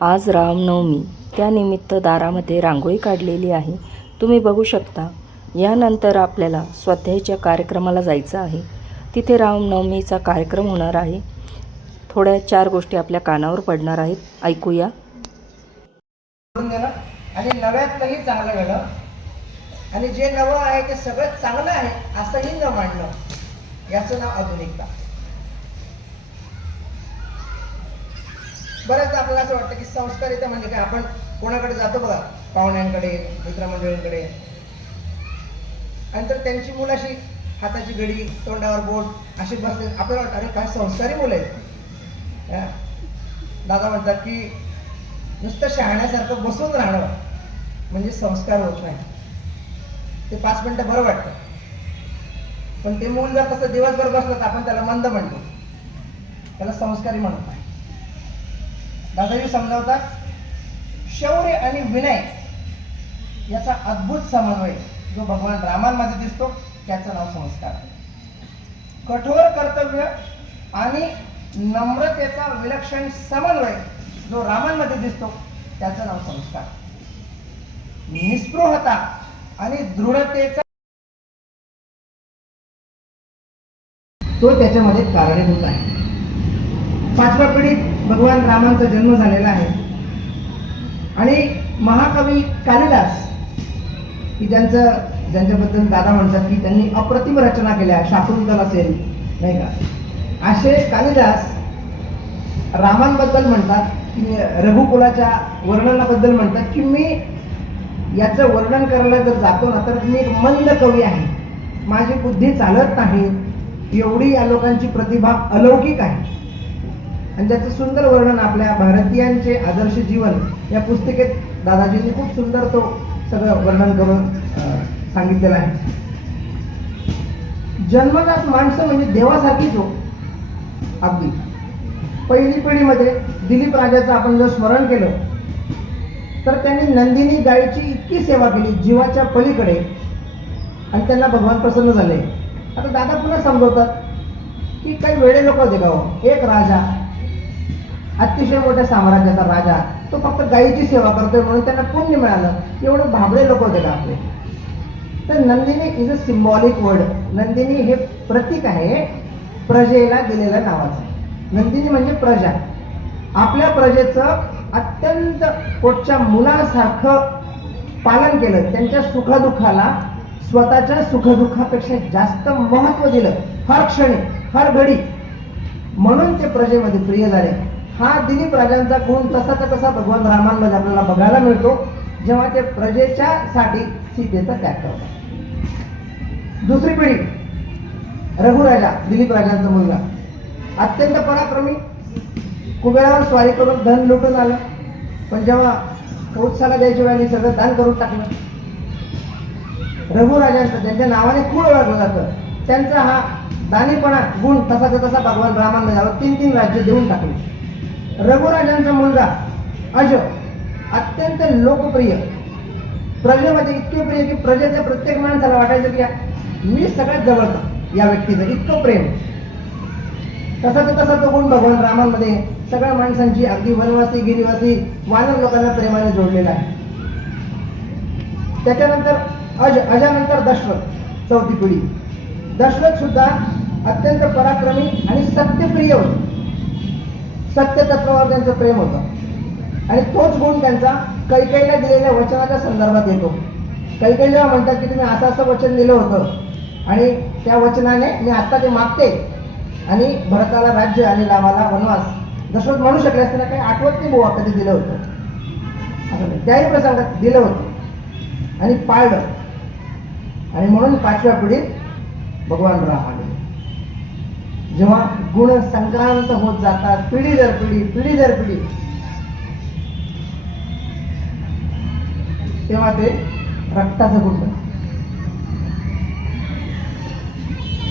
आज रामनवमी, त्यानिमित्त दारामध्ये रांगोळी काढलेली आहे. तुम्ही बघू शकता. यानंतर आपल्याला स्वाध्यायाच्या कार्यक्रमाला जायचं आहे. तिथे रामनवमीचा कार्यक्रम होणार आहे. थोड्या 4 गोष्टी आपल्या कानावर पडणार आहेत. ऐकूया. आणि नव्यातलंही चांगलं घडलं आणि जे नवं आहे ते सगळं चांगलं आहे असंही न मांडणं, याचं नाव आधुनिकता. बऱ्याचदा आपल्याला असं वाटतं की संस्कारिता म्हणजे काय, आपण कोणाकडे जातो बघा, पाहुण्यांकडे, मित्रमंडळींकडे, आणि तर त्यांची मुलं अशी हाताची घडी, तोंडावर बोट अशी बसले, आपल्याला वाटतं अरे काय संस्कारी मुलं आहेत. दादा म्हणतात की नुसतं शहाण्यासारखं बसून राहणं म्हणजे संस्कार होत नाही. ते 5 मिनिटं बरं वाटतं, पण ते मूल जर तसं दिवसभर बसलं तर आपण त्याला मंद म्हणतो, त्याला संस्कारी म्हणत नाही. दादाजी समजावतात, शौर्य आणि विनय याचा अद्भुत समन्वय जो भगवान रामांमध्ये दिसतो त्याचं नाव संस्कार. कठोर कर्तव्य आणि नम्रतेचा विलक्षण समन्वय जो रामांमध्ये दिसतो त्याचं नाव संस्कार. निस्पृहता आणि दृढतेचा तो त्याच्यामध्ये कारणीभूत आहे. 5व्या पिढीत भगवान रामांचा जन्म झालेला आहे आणि महाकवी कालिदास की ज्यांच्याबद्दल दादा म्हणतात की त्यांनी अप्रतिम रचना केल्या, शाकुंतल असेल नाही का, असे कालिदास रामांबद्दल म्हणतात की रघुकुलाच्या वर्णनाबद्दल म्हणतात की मी याचं वर्णन करायला जर जातो ना तर मी एक मंद कवी आहे, माझी बुद्धी चालत नाही, एवढी या लोकांची प्रतिभा अलौकिक आहे. आणि त्याचं सुंदर वर्णन आपल्या भारतीयांचे आदर्श जीवन या पुस्तिकेत दादाजींनी खूप सुंदर तो सगळं वर्णन करून सांगितलेलं आहे. जन्मजात माणसं म्हणजे देवासारखीच हो. अगदी पहिली पिढीमध्ये दिलीप राजाचं आपण जर स्मरण केलं तर त्यांनी नंदिनी गायीची इतकी सेवा केली जीवाच्या पलीकडे आणि त्यांना भगवान प्रसन्न झाले. आता दादा पुन्हा समजवतात की काही वेळे लोक होते गाव, एक राजा, अतिशय मोठ्या साम्राज्याचा राजा, तो फक्त गायीची सेवा करतोय म्हणून त्यांना पुण्य मिळालं, एवढं भाबडे लोक होते का आपले. तर Nandini is a symbolic word. Nandini हे प्रतीक आहे प्रजेला दिलेलं नावाचं. नंदिनी म्हणजे प्रजा. आपल्या प्रजेचं अत्यंत पोटच्या मुलासारखं पालन केलं, त्यांच्या सुखदुःखाला स्वतःच्या सुखदुःखापेक्षा जास्त महत्व दिलं, हर क्षणी हर घडी, म्हणून ते प्रजेमध्ये प्रिय झाले. हा दिलीप राजांचा गुण तसाचा तसा भगवान रामांमध्ये आपल्याला बघायला मिळतो जेव्हा ते प्रजेच्या साठी सीतेचा त्याग करतात. दुसरी पिढी रघुराजा, दिलीप राजांचा मुलगा, अत्यंत पराक्रमी, कुबेरावर स्वारी करून धन लुटून आलं, पण जेव्हा कौत्साला द्यायच्या वेळेला सगळं दान करून टाकलं. रघुराजांचं त्यांच्या नावाने खूप ओळखलं जातं. त्यांचा हा दानीपणा गुण तसाचा तसा भगवान रामांना झाला, 3 राज्य देऊन टाकले. रघुराजांचा मुलगा अज अत्यंत लोकप्रिय, प्रजेमध्ये इतके प्रिय की प्रजेच्या प्रत्येक माणसाला वाटायचं की मी सगळ्यात जवळचा या व्यक्तीचं, इतकं प्रेम. तसाचा तसा तो गुण भगवान रामांमध्ये सगळ्या माणसांची, अगदी वनवासी, गिरीवासी, वानर लोकांना प्रेमाने जोडलेला आहे. त्याच्यानंतर अजानंतर दशरथ, 4थी पिढी. दशरथ सुद्धा अत्यंत पराक्रमी आणि सत्यप्रिय होते. सत्य तत्वावर त्यांचं प्रेम होतं आणि तोच गुण त्यांचा कैकेयीला दिलेल्या वचनाच्या संदर्भात येतो. कैकेयी जेव्हा म्हणतात की तुम्ही असं वचन दिलं होतं आणि त्या वचनाने मी आता ते मागते आणि भरताला राज्य आणि रामाला वनवास, दशरथ म्हणू शकले असताना काही आठवत नाही बुवा कधी दिलं होतं, असं नाही, त्याही प्रसंगात दिलं होतं आणि पाळलं. आणि म्हणून 5व्या पिढीत भगवान राम आले. जेव्हा गुण संक्रांत होत जातात पिढी दर पिढी, पिढी दर पिढी, तेव्हा ते रक्ताचं गुण बनतं.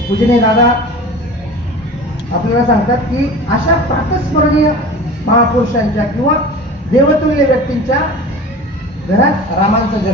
पूजनीय दादा आपल्याला सांगतात की अशा प्रातस्मरणीय महापुरुषांच्या किंवा देवतुल्य व्यक्तींच्या घरात रामांचा जन्म